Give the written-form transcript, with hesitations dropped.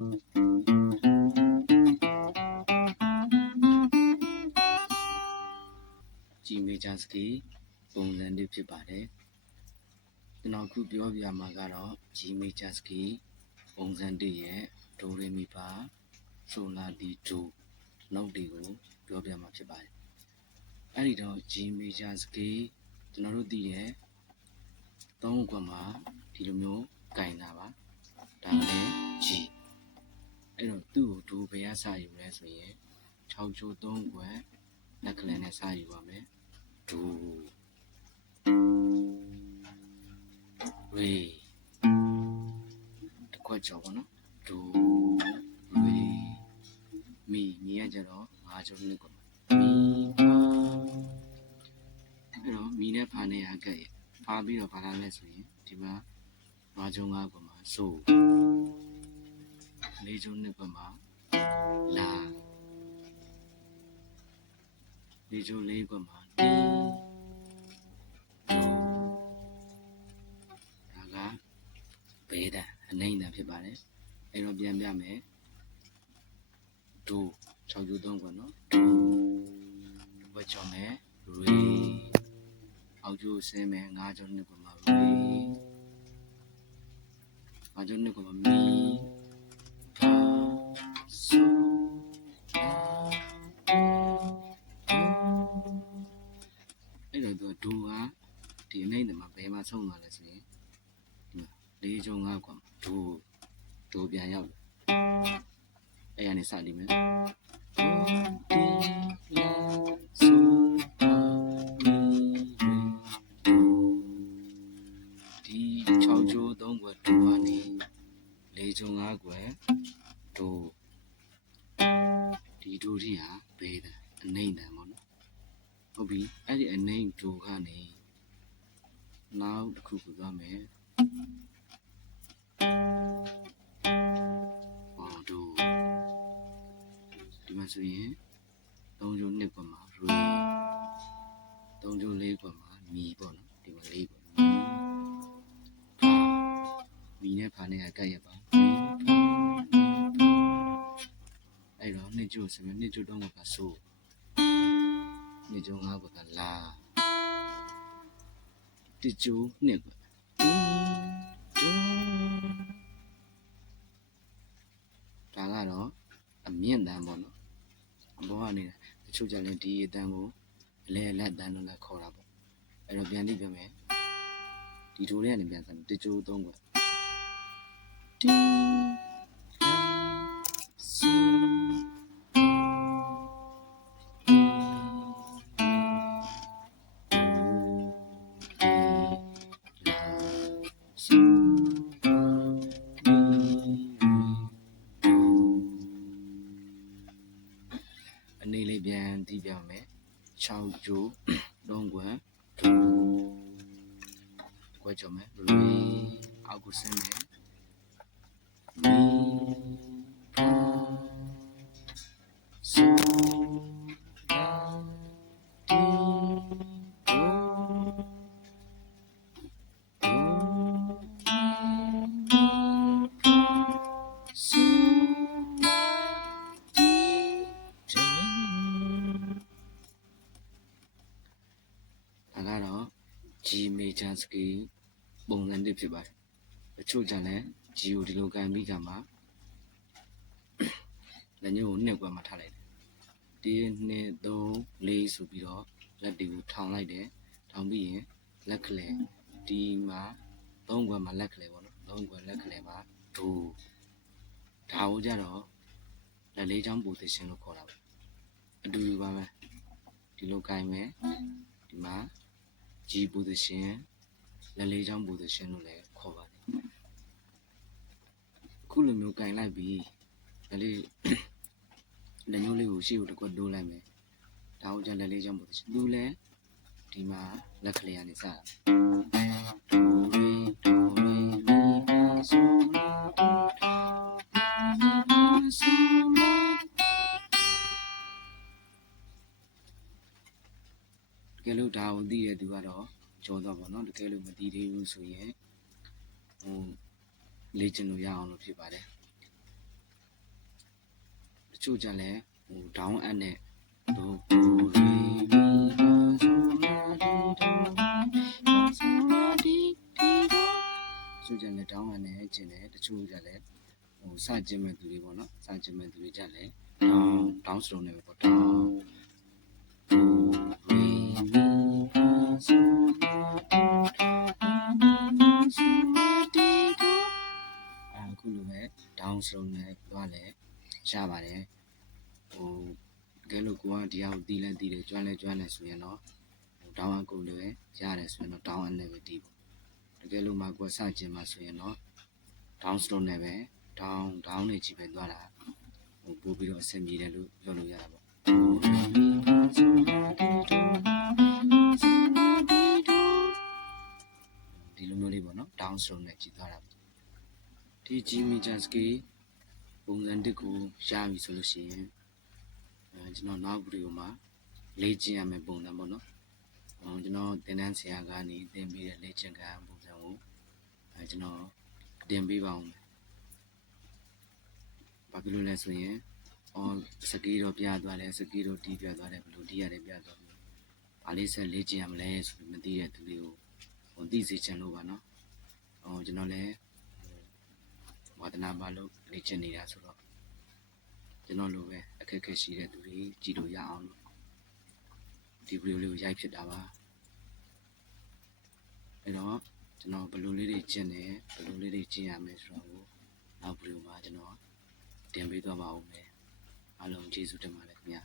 G major scale ပုံစံတွေဖြစ်ပါတယ်ကျွန်တော်ခုပြောပြမှာကတော့ G major scale ပုံစံတွေရဲ့ဒိုရေမီဖာဆိုလာဒီဒို note တွေကိုပြောပြမှာဖြစ်ပါတယ်အဲ့ဒီတော့ G major scale ကျွန်တော်တို့သိရဲ့3ခွက်မှာဒီလိုမျိုးကင်တာပါဒါလည်း G အဲ့တော့သူ့ကိုဒိုဘယ်ကစယူလဲဆိုရင်6ချိုး3ခွက်လက်ကလေးနဲ့စယူပါမယ်ဒိုရေတစ်ခွက်ကျော်ပေါ့နော်ဒိုရေမီရကြတော့5ချိုး2ခွက်မီဖာအဲ့တော့မီနဲ့ဖာနဲ့အကက်ဖာပြီးတော့ဘာလာလဲဆိုရင်ဒီမှာ5ချိုး5ခွက်မှာဆို4ချိုး2ခွက်မှာလာ4ချိုး4ခွက်မှာဘေးတန်အနိုင်တန်ဖြစ်ပါတယ်အဲ့တော့ပြန်ပြမယ်ဒို6ကျိုး3ခွက်နော်ဒိုဘတ်ချောင်းမယ်ရေအောက်ကျိုးဆင်းမယ်5ကျိုး2ခွက်မှာရေ5ကျိုး2ခွက်မှာမီဖာဆူအဲ့တော့ဒိုကဒီအနိုင်တန်မှာဘယ်မှာဆုံးသွားလဲဆိုရင်4ကျုံ5ခွက်ဒိုပြန်ရောက်တယ်အဲ့ရနေစလိမ့်မယ်ဒီလာဆူပါဒီ6ကျိုး3ခွက်ဒိုကနေ4ကျုံ5ခွက်ဒိုဒီဒိုကြီးဟာဘေးတန်အနိုင်တန်ပေါ့နော်ဟုတ်ပြီအဲ့ဒီအနိုင်ဒိုကနေနောက်တစ်ခုပြသွားမယ်ဒီမှာဆိုရင်3ကျိုး2ခွက်မှာရေ3ကျိုး4ခွက်မှာမီပေါ့နော်ဒီမှာ4ခွက်မီနဲ့ဖာနဲ့ကတ်ရပါအဲ့တော့2ကျိုးဆိုရင်2ကျိုး3ခွက်ကဆို2ကျိုး5ခွက်ကလာ1ကျိုး2ခွက်ဒါကတော့အမြင့်တန်းပေါ့နော်ဘောကနေတချို့ကြလည်းဒီအတန်းကိုအလဲလက်တန်းလို့လည်းခေါ်တာပေါ့အဲ့တော့ပြန်ကြည့်ပြမယ်ဒီထိုးလေးကနေပြန်စမ်း1ကျိုး3ခွက်တီလာဆူအနေလေးပြန်ကြည့်ပြမယ်6ကျိုး3ခွက်ခွက်ကြော်မယ်ရေအောက်ကိုဆင်းမယ်မီဖာဆူလာတီဒိုဆူလာတီဒိုဒါကတော့ G major scale ပုံစံတစ်ဖြစ်ပါတယ်တချို့ကြလည်း G ကိုဒီလိုကန်ပြီးကမှလက်ညှိုးကို2ခွက်မှထားလိုက်တယ်1 2 3 4ဆိုပြီးတော့လက်တွေကိုထောင်လိုက်တယ်ထောင်ပြီးရင်လက်ကလေးဒီမှာ3ခွက်မှာလက်ကလေးပေါ့နော်3ခွက်လက်ကလေးမှာဒိုဒါကိုကြတော့လက်လေးချောင်း position လို့ခေါ်တာပေါ့အတူတူပါပဲဒီလိုကန်မယ်ဒီမှာ G position လက်လေးချောင်း position လို့လည်းခေါ်ပါတယ်ခုလိုမျိုးကင်လိုက်ပြီးလက်လေးလက်ညှိုးလေးကိုရှေ့ကိုတစ်ခွက်တိုးလိုက်မယ်ဒါကိုကြလက်လေးချောင်း position သူလည်းဒီမှာလက်ကလေးကနေစတာဒိုရေဒိုရေမီဖာဆိုလာတီဆိုလာတကယ်လို့ဒါကိုသိတဲ့သူကတော့ကျော်တော့ပေါ့နော်တကယ်လို့မသိသေးဘူးဆိုရင်လေ့ကျင့်လို့ရအောင်လို့ဖြစ်ပါတယ် ချို့ကြလဲဟို down အပ်နဲ့ဒိုရီမီဖာဆိုလာတီဒိုဆိုလာတီတီဒိုချို့ကြလဲ down အပ်နဲ့ကျင်တယ်တချို့ကြလဲဟိုစကျင်မဲ့သူတွေပေါ့နော်စကျင်မဲ့သူတွေကြလဲ down stroke နဲ့ပဲပေါ့ down ဒိုရီမီဖာဆိုလာတီဆိုလာတီဒိုအခုလိုပဲ down stroke နဲ့သွားလဲရပါတယ်ဟိုကဲလို့ကိုကဒီဟာကိုတီးလဲတီးတယ်ကျွမ်းလဲကျွမ်းတယ်ဆိုရင်တော့တောင်းအကူလည်းရတယ်ဆိုရင်တော့တောင်းအနဲ့ပဲတီးပေါ့တကယ်လို့မှကိုကစကျင်မှာဆိုရင်တော့ down stroke နဲ့ပဲ down နေကြည့်ပဲသွားတာဟိုပို့ပြီးတော့အဆင်ပြေတယ်လို့ပြောလို့ရတာပေါ့ဒီလိုမျိုးလေးပေါ့နော် down stroke နဲ့ကြည့်သွားတာပေါ့ဒီ G major scale ပုံစံတစ်ကိုရပြီဆိုလို့ရှိရင်ကျွန်တော်နောက်ဗီဒီယိုမှာလေ့ကျင့်ရမယ့်ပုံစံပေါ့နော်ကျွန်တော်သင်တန်းဆရာကနေသင်ပေးတဲ့လေ့ကျင့်ခန်းပုံစံကိုကျွန်တော်တင်ပေးပါဦးဘာဖြစ်လို့လဲဆိုရင်စကီတော့ပြသွားတယ်စကီတော့တီးပြသွားတယ်ဘယ်လိုတီးရတယ်ပြသွားတယ်ဘာလေးဆက်လေ့ကျင့်ရမလဲဆိုပြီးမသိတဲ့သူတွေကိုသိစေချင်လို့ပါနော်ကျွန်တော်လည်းဝါသနာပါလို့လေ့ကျင့်နေတာဆိုတော့ကျွန်တော်လိုပဲအခက်အခဲရှိတဲ့သူတွေကြည့်လို့ရအောင်လို့ဒီဗီဒီယိုလေးကိုရိုက်ဖြစ်တာပါအဲ့တော့ကျွန်တော်ဘယ်လိုလေးတွေကျင့်တယ်ဘယ်လိုလေးတွေကျင့်ရမယ်ဆိုတော့နောက်ဗီဒီယိုမှာကျွန်တော်တင်ပေးသွားပါဦးမယ်အားလုံးကျေးဇူးတင်ပါတယ်ခင်ဗျာ